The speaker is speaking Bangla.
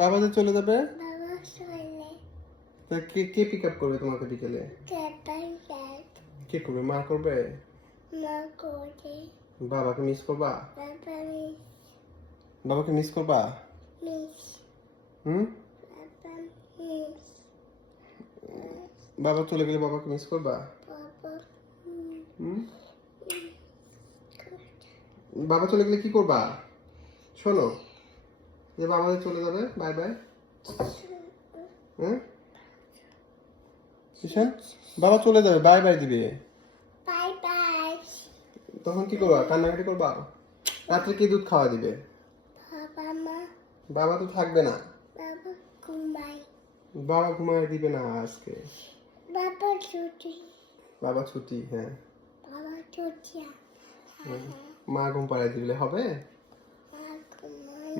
বাবা যে চলে যাবে, বাবা চলে তা কে কে পিক আপ করবে তোমাকে বিকেলে? কে করবে? মা করবে? মা করে বাবাকে মিস করবা? বাবা বাবাকে মিস করবা? মিস হুম? বাবা মিস বাবা চলে গেলে বাবাকে মিস করবা? বাবা হুম? বাবা চলে গেলে কি করবা? শোনো, যে বাবা যে চলে যাবে, বাই বাই। হ্যাঁ ঈশান, বাবা চলে যাবে, বাই বাই দিবে, বাই বাই তখন কি করবা? কান্নাকাটি করবা? রাত্রে কি দুধ খাওয়া দিবে? বাবা মা বাবা তো থাকবে না। বাবা ঘুমাই বাবা ঘুমায় দিবে না আজকে। বাবা ছুটি বাবা ছুটি, হ্যাঁ। বাবা ছুটি মা ঘুম পাড়ায় দিলে হবে? মা ঘুমাই